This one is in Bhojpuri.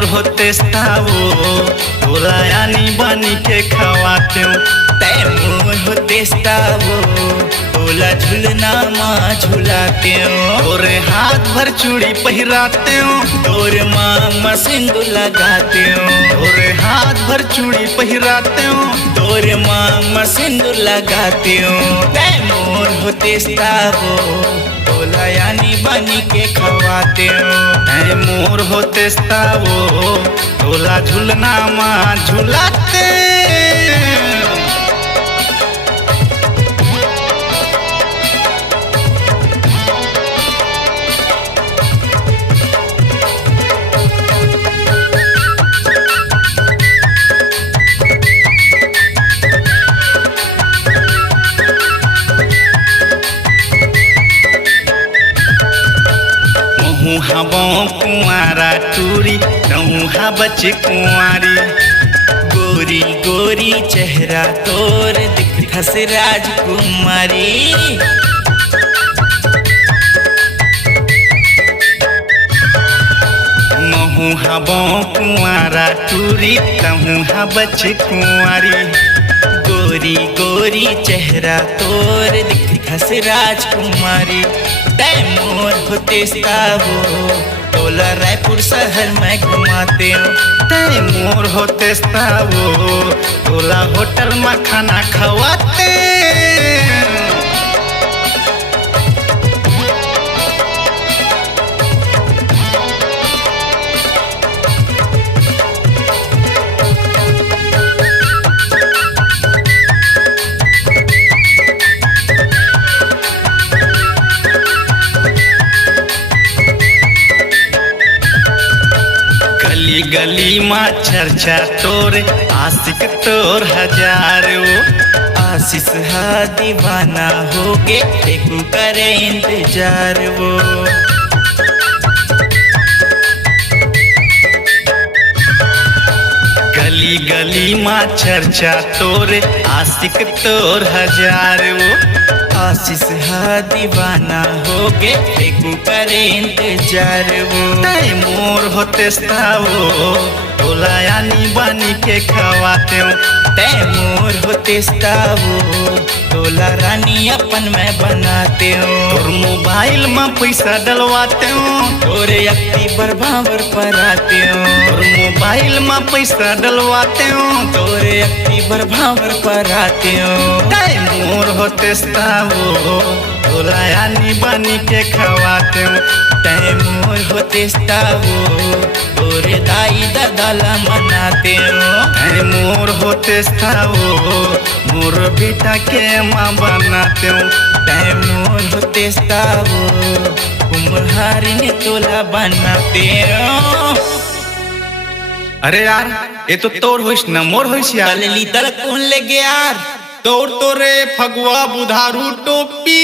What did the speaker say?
मोर होते स्तावो तोला यानी बनी के खवाते तै मोर होते स्तावो तोला झूलना माँ झूलाते और हाथ भर चूड़ी पहिराते और माँ सिंदूर लगाते और हाथ भर चूड़ी पहिराते और माँ सिंदूर लगाते तै मोर होते स्तावो तोला यानी बनी के खवाते तै मोर होते स्तावो तोला झूलना माँ झूलाते। हबो कुंवारा टूरी रहूँ बच कुंवारी गोरी गोरी चेहरा तोर दिखस राजकुमारी महू हबो कुंवारा टूरी रहूँ बच कुंवारी गोरी गोरी चेहरा तोर दिखस राजकुमारी तै मोर होते स्तावो तोला रायपुर शहर में घुमाते तै मोर होते स्तावो तोला होटल में खाना खवाते। गली गली माँ चर्चा तोर आशिक तोर हजारो आशीष हा दीवाना होगे देखू करे इंतजार वो गली गली माँ चर्चा तोर आशिक तोर हजारो आशीष हा दीवाना होगे देखू करे इंतजार वो तै मोर होते स्तावो तोला यानी बनी के खवाते तै मोर होते स्तावो तोला रानी अपन में बनाते तोर मोबाइल में पैसा डलवाते तोरे अक्टूबर भावर पर आते तोर मोबाइल में पैसा डलवाते तोरे अक्टूबर भावर पर आते तै मोर होते स्तावो तोला यानी बनी के खवाते तै मोर होते स्तावो तोरे दाई दादा मनाते तै मोर होते स्तावो मोर बेटा के माँ बनाते तै मोर होते स्तावो कुम्हारी ने तोला बनाते। अरे यार ये तो तोर होइस न मोर होइस यार ली दल कौन ले गया यार तोर तोरे फगुआ बुधारू टोपी।